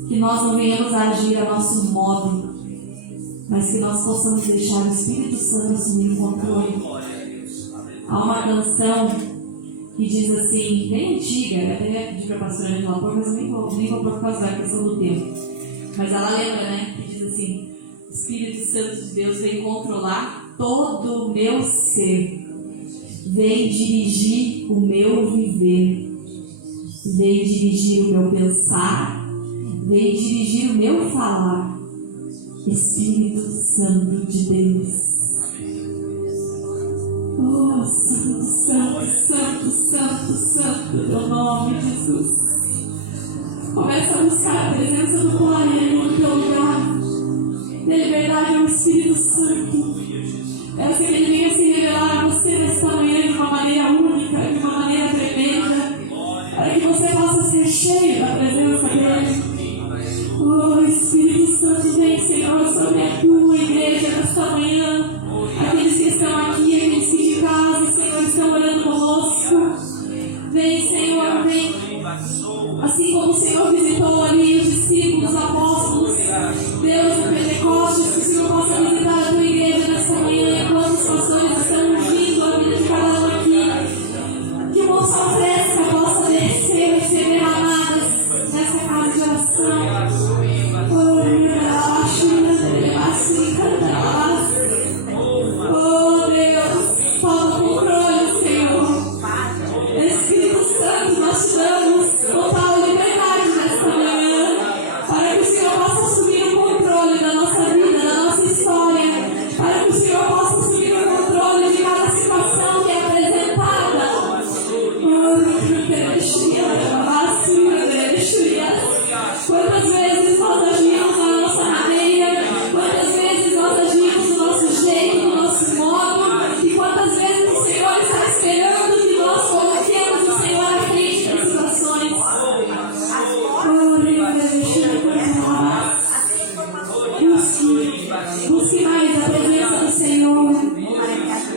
Que nós não venhamos a agir a nosso modo, mas que nós possamos deixar o Espírito Santo assumir o controle. Há uma canção que diz assim, bem antiga, eu até ia pedir para a pastora Angela pôr, mas eu nem vou pôr por causa da questão do tempo. Mas ela lembra, né? Que diz assim, o Espírito Santo de Deus vem controlar todo o meu ser. Vem dirigir o meu viver. Vem dirigir o meu pensar. Vem dirigir o meu falar. Espírito Santo de Deus. Oh, Santo, Santo, Santo, Santo, Santo, teu nome, Jesus. Começa a buscar a presença do Pai no teu lugar. De verdade é o Espírito Santo. Peço que Ele venha se revelar a você nesta manhã de uma maneira única, de uma maneira tremenda, para que você possa ser cheio da presença dEle. Oh, Espírito Santo, vem, Senhor, sobre a tua igreja nesta manhã. Aqueles que estão aqui, aqueles que de casa, Senhor, estão orando conosco. Vem, Senhor, vem. Assim como o Senhor visitou ali os discípulos, os apóstolos, Deus do Pentecostes, que o Senhor possa visitar a tua igreja nesta manhã, enquanto os pastores estão ungindo a vida de cada um aqui. Que uma unção fresca possa descer e ser derramada nessa casa de oração. Oh Deus, toma o controle, Senhor. Espírito Santo, nós te damos total liberdade nesta manhã, para que o Senhor possa assumir o controle da nossa vida, da nossa história, para que o Senhor possa assumir o controle de cada situação que é apresentada. Quantas vezes nós agimos na nossa maneira, quantas vezes nós agimos do nosso jeito, do nosso modo, e quantas vezes o Senhor está esperando que nós coloquemos o Senhor à frente das situações. Busque mais a presença do Senhor.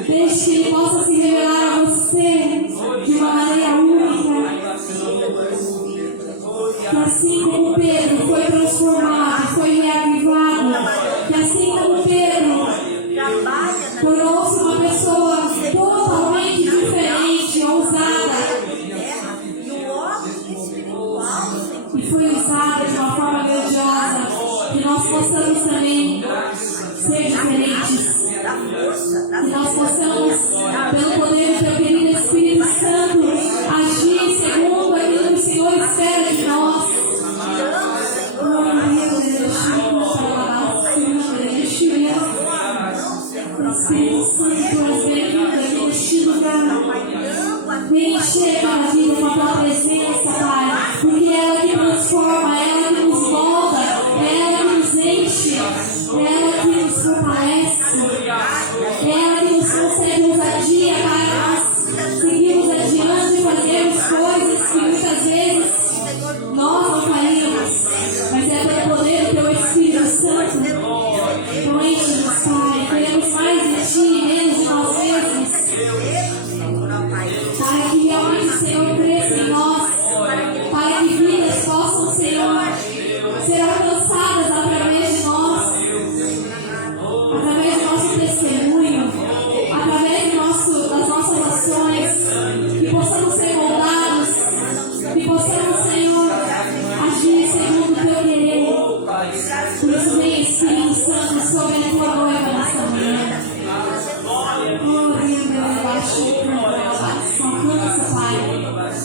Deixe que Ele possa se revelar a você de uma maneira única. Que assim como Pedro foi transformado, foi reavivado, que assim como Pedro tornou-se uma pessoa totalmente diferente, ousada, e foi usada de uma forma grandiosa, que nós possamos também ser diferentes, que nós possamos, pelo poder do teu querido Espírito Santo, agir segundo aquilo que o Senhor espera de nós. Espírito Santo, tu és bem-vindo aqui neste lugar. Vem encher cada vida com a tua presença, Pai, porque é ela que transforma, é ela que nos molda, é ela que nos enche, é ela que nos fortalece.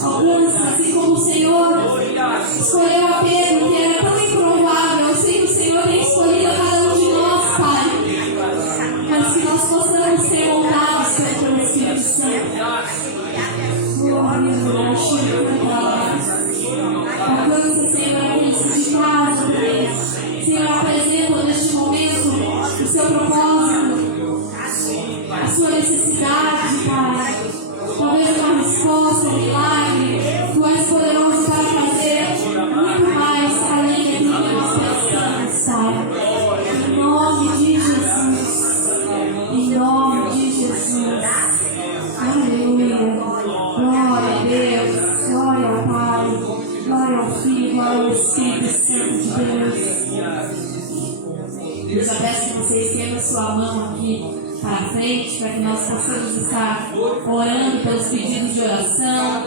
Alcança, assim como o Senhor escolheu a Pedro, que era tão improvável. Eu sei que o Senhor tem escolhido a cada um de nós, Pai. Mas que nós possamos ser moldados pelo Espírito Santo. Alcança, Senhor, aqueles de casa também. Senhor, apresenta neste momento o seu propósito, a sua necessidade, Pai. Talvez uma resposta, um milagre. Tu és poderoso para fazer muito mais além daquilo que nós pensamos, Pai. Em nome de Jesus. Em nome de Jesus. Aleluia. Glória a Deus. Glória ao Pai. Glória ao Filho. Glória ao Espírito Santo de Deus. Eu já peço que você estenda sua mão aqui para frente, para que nós possamos estar orando pelos pedidos de oração,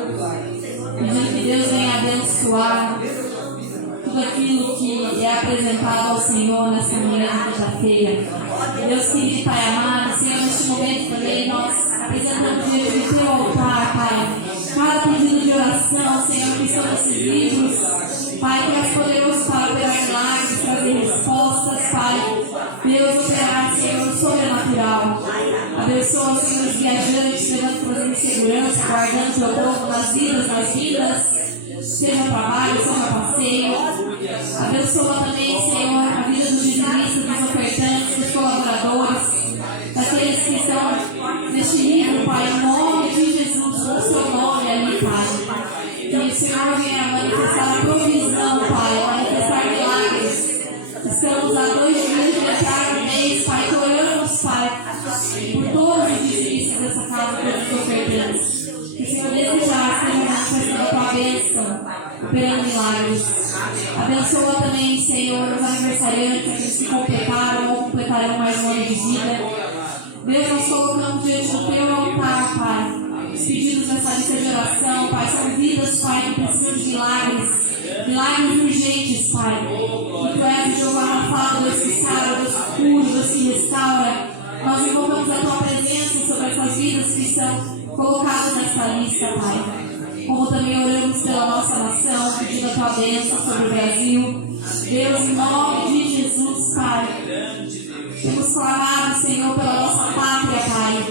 pedindo que Deus venha abençoar tudo aquilo que é apresentado ao Senhor nessa manhã de quinta-feira. Deus querido, Pai amado, Senhor, neste momento também nós apresentamos diante do teu altar, Pai, cada pedido de oração, Senhor, que são esses livros, Pai, que és poderoso para operar milagres, trazer respostas, Pai. Deus, operar, Senhor, sobrenatural. Abençoa, Senhor, os viajantes, levando trazendo segurança, guardando teu povo nas vidas, nas vidas, seja trabalho, seja passeio. Abençoa também, Senhor, a vida dos dizimistas, dos ofertantes, dos colaboradores, daqueles que estão neste livro, Pai, em nome de Jesus, com o seu nome ali, Pai. Que o Senhor venha manifestar a provisão, Pai, manifestar milagres. Estamos há 2 dias de entrar no mês, Pai, que oramos, Pai, por todos os dizimistas dessa casa, todos os ofertantes. Que o Senhor desejar seja manifestando a tua bênção, operando milagres. Abençoa também, Senhor, os aniversariantes, aqueles que completaram ou completarão mais um ano de vida. Deus, nós colocamos diante do teu altar, Pai, os pedidos nessa lista de oração, Pai, são vidas, Pai, que precisam de milagres, milagres urgentes, Pai. E tu és o Jeová Rafa, Deus que sara, Deus que cura, Deus que restaura. Nós invocamos a tua presença sobre essas vidas que estão colocadas nessa lista, Pai. Como também oramos pela nossa nação, pedindo a tua bênção sobre o Brasil. Deus, em nome de Jesus, Pai. Temos clamado, Senhor, pela nossa pátria, Pai.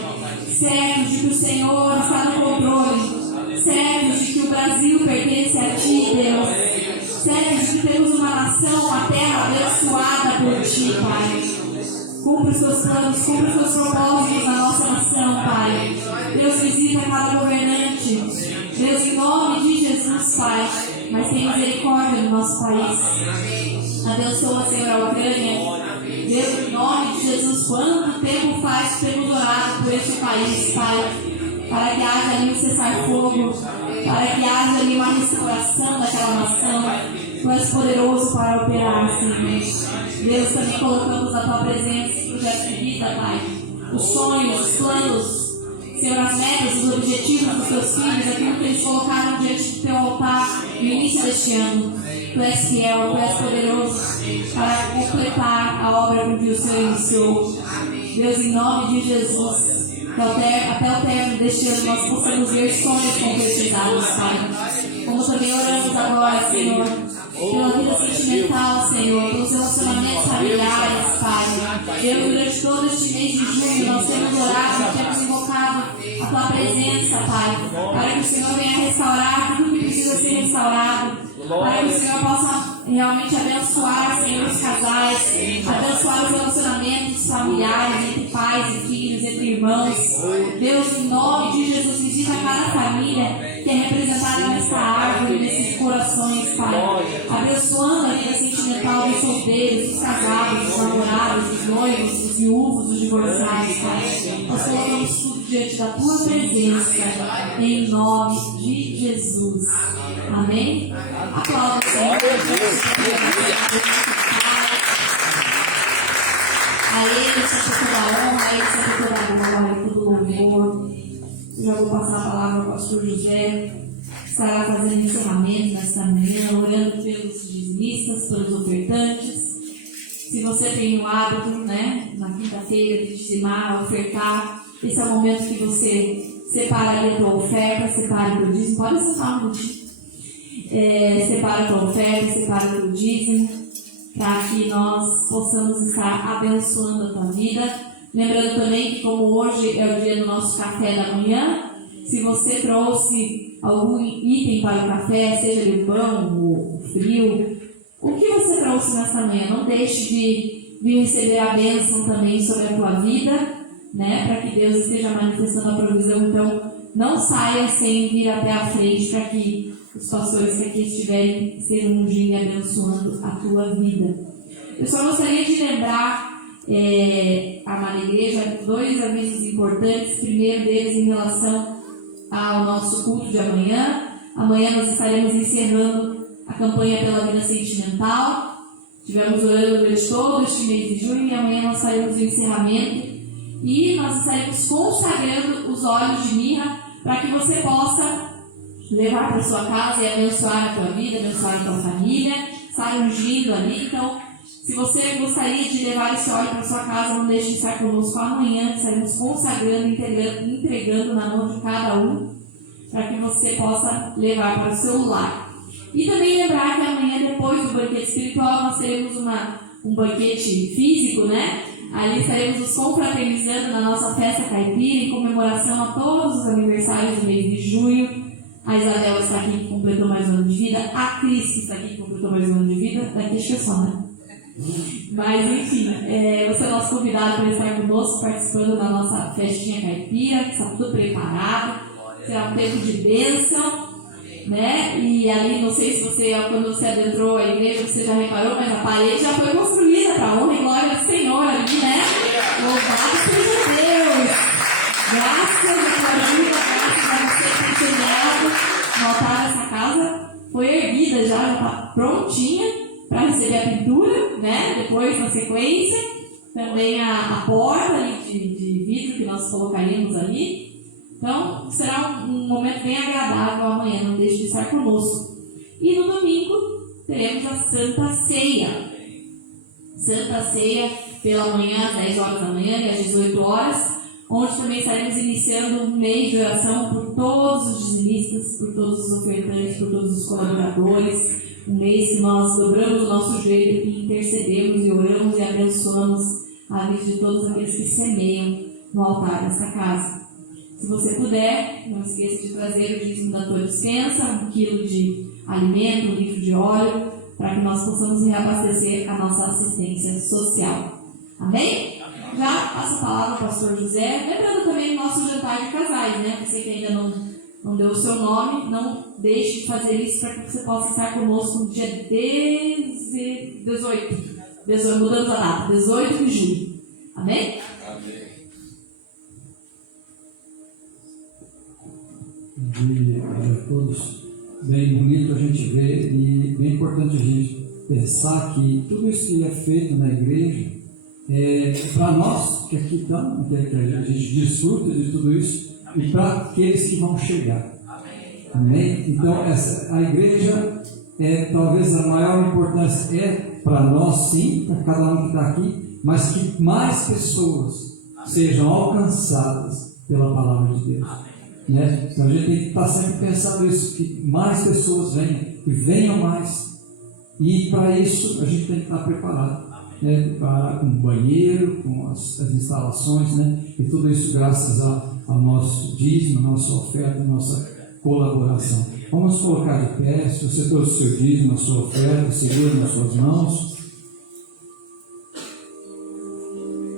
Certos de que o Senhor está no controle. Certos de que o Brasil pertence a Ti, Deus. Certos de que temos uma nação, uma terra abençoada por Ti, Pai. Cumpre os Teus planos, cumpre os Teus propósitos na nossa nação, Pai. Deus, visita cada governante. Deus, em nome de Jesus, Pai. Mas tem misericórdia no nosso país. Abençoa, Senhor, a Ucrânia. Deus, em nome de Jesus, quanto tempo faz que temos orado por este país, Pai, para que haja ali um cessar-fogo, para que haja ali uma restauração daquela nação. Tu és poderoso para operar, Senhor. Deus, também colocamos a tua presença em projetos de vida, Pai, os sonhos, os planos, Senhor, as metas, os objetivos dos teus filhos, aquilo que eles colocaram diante do teu altar no início deste ano. Tu és fiel, Tu és poderoso para completar a obra com que o Senhor iniciou. Deus, em nome de Jesus, até o término deste ano nós possamos ver sonhos concretizados, Pai. Como também oramos agora, Senhor, pela vida sentimental, Senhor, pelos relacionamentos familiares, Pai. Deus, durante todo este mês de junho, nós temos orado, temos invocado a Tua presença, Pai, para que o Senhor venha restaurar tudo que precisa ser restaurado, para que o Senhor possa realmente abençoar, Senhor, os casais, abençoar os relacionamentos familiares, entre pais e filhos, entre irmãos. Deus, em nome de Jesus, visita cada família que é representada nesta árvore, nesses corações, Pai. Abençoando a vida sentimental dos solteiros, dos casados, dos namorados, dos noivos, dos viúvos, dos divorciados, Pai. Nós colocamos tudo diante da Tua presença, em nome de Jesus. Amém? Aplauda, Senhor. A Ele sempre toda a honra, a Ele sempre toda a glória, todo o louvor. Já vou passar a palavra ao pastor José, que estará fazendo encerramento nesta manhã, orando pelos dizimistas, pelos ofertantes. Se você tem o hábito, né, na quinta-feira, de dizimar, ofertar, esse é o momento que você separa ali a tua oferta, separa o teu dízimo. Pode sentar um pouquinho. Separa a tua oferta, separa o teu dízimo, para que nós possamos estar abençoando a tua vida. Lembrando também que, como hoje é o dia do nosso café da manhã, se você trouxe algum item para o café, seja ele o pão, o frio, o que você trouxe nessa manhã, não deixe de vir receber a bênção também sobre a tua vida, né, para que Deus esteja manifestando a provisão. Então, não saia sem vir até a frente, para que os pastores que aqui estiverem estejam ungindo e abençoando a tua vida. Eu só gostaria de lembrar a igreja 2 avisos importantes. Primeiro deles em relação ao nosso culto de amanhã. Amanhã nós estaremos encerrando a campanha pela vida sentimental. Tivemos orando durante todo este mês de junho e amanhã nós faremos o encerramento. E nós estaremos consagrando os óleos de mirra para que você possa levar para sua casa e abençoar a tua vida, abençoar a tua família, estar ungindo ali. Então, se você gostaria de levar esse óleo para sua casa, não deixe de estar conosco amanhã, que estaremos consagrando, entregando na mão de cada um, para que você possa levar para o seu lar. E também lembrar que amanhã, depois do banquete espiritual, nós teremos um banquete físico, né? Ali estaremos nos confraternizando na nossa festa caipira, em comemoração a todos os aniversários do mês de junho. A Isabela está aqui, que completou mais um ano de vida. A Cris, que está aqui, que completou mais um ano de vida. Daqui acho que é só, né? Mas, enfim, você é nosso convidado para estar conosco, participando da nossa festinha caipira, que está tudo preparado. Será um tempo de bênção, né? E ali, não sei se você, quando você adentrou a igreja, você já reparou, mas a parede já foi construída para a honra e glória do Senhor ali, né? Louvado seja Deus! Graças a tua ajuda, graças a você que tem chegado no altar dessa casa, foi erguida já está prontinha para receber a pintura, né? Depois, na sequência, também a porta ali de vidro que nós colocaríamos ali. Então, será um momento bem agradável amanhã, não deixe de estar conosco. E no domingo, teremos a Santa Ceia. Santa Ceia pela manhã, às 10 horas da manhã e às 18 horas, onde também estaremos iniciando um mês de oração por todos os dizimistas, por todos os ofertantes, por todos os colaboradores. Um mês que nós dobramos o nosso joelho e intercedemos e oramos e abençoamos a vida de todos aqueles que semeiam no altar desta casa. Se você puder, não esqueça de trazer o dízimo da tua dispensa, 1 quilo de alimento, 1 litro de óleo, para que nós possamos reabastecer a nossa assistência social. Amém? Já passo a palavra ao pastor José, lembrando também do nosso jantar de casais, né? Você que ainda não deu o seu nome, não deixe de fazer isso para que você possa estar conosco no dia 18, mudando a data, 18 de julho. Amém? Amém. De todos, bem bonito a gente ver e bem importante a gente pensar que tudo isso que é feito na igreja é para nós que aqui estamos, que a gente desfruta de tudo isso e para aqueles que vão chegar. Amém? Então a igreja talvez a maior importância para nós sim, para cada um que está aqui, mas que mais pessoas sejam alcançadas pela palavra de Deus. Né? Então a gente tem que estar sempre pensando isso, que mais pessoas venham, e venham mais. E para isso a gente tem que estar preparado, né? Com o banheiro, com as instalações, né? E tudo isso graças ao nosso dízimo, a nossa oferta, a nossa colaboração. Vamos colocar de pé, se você trouxe o seu dízimo, a sua oferta, segura nas suas mãos.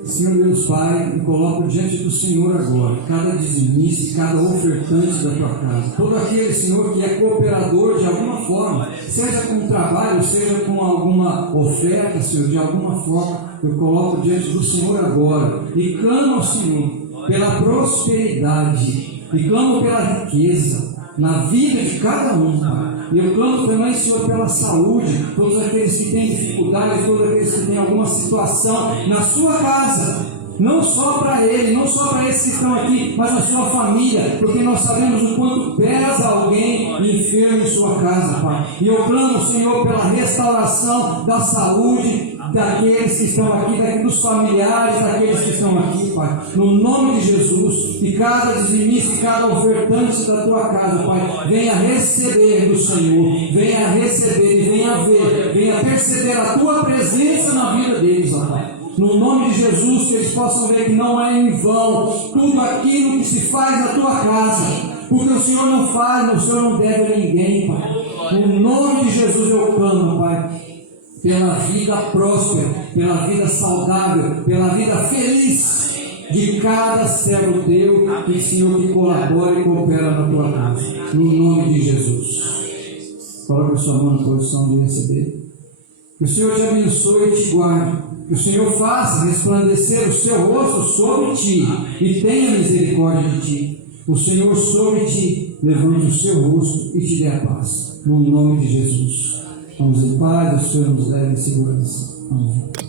Senhor Deus Pai, eu coloco diante do Senhor agora cada dizimista, cada ofertante da tua casa, todo aquele, Senhor, que é cooperador de alguma forma, seja com trabalho, seja com alguma oferta, Senhor, de alguma forma, eu coloco diante do Senhor agora e clamo ao Senhor pela prosperidade e clamo pela riqueza na vida de cada um, Pai. E eu clamo também, Senhor, pela saúde, todos aqueles que têm dificuldades, todos aqueles que têm alguma situação na sua casa, não só para ele, não só para esses que estão aqui, mas na sua família, porque nós sabemos o quanto pesa alguém enfermo em sua casa, Pai. E eu clamo, Senhor, pela restauração da saúde daqueles que estão aqui, dos familiares daqueles que estão aqui, Pai. No nome de Jesus, e cada dizimista e cada ofertante da tua casa, Pai, venha receber do Senhor, venha receber e venha ver, venha perceber a tua presença na vida deles, ó Pai. No nome de Jesus, que eles possam ver que não é em vão tudo aquilo que se faz na tua casa, porque o Senhor não faz, o Senhor não deve a ninguém, Pai. No nome de Jesus eu clamo, Pai, pela vida próspera, pela vida saudável, pela vida feliz de cada servo teu, e Senhor, que colabora e coopera na tua casa. No nome de Jesus. Coloque a sua mão na posição de receber. Que o Senhor te abençoe e te guarde. Que o Senhor faça resplandecer o seu rosto sobre ti e tenha misericórdia de ti. O Senhor sobre ti levante o seu rosto e te dê a paz. No nome de Jesus. Vamos em paz, o Senhor nos leve em segurança. Amém.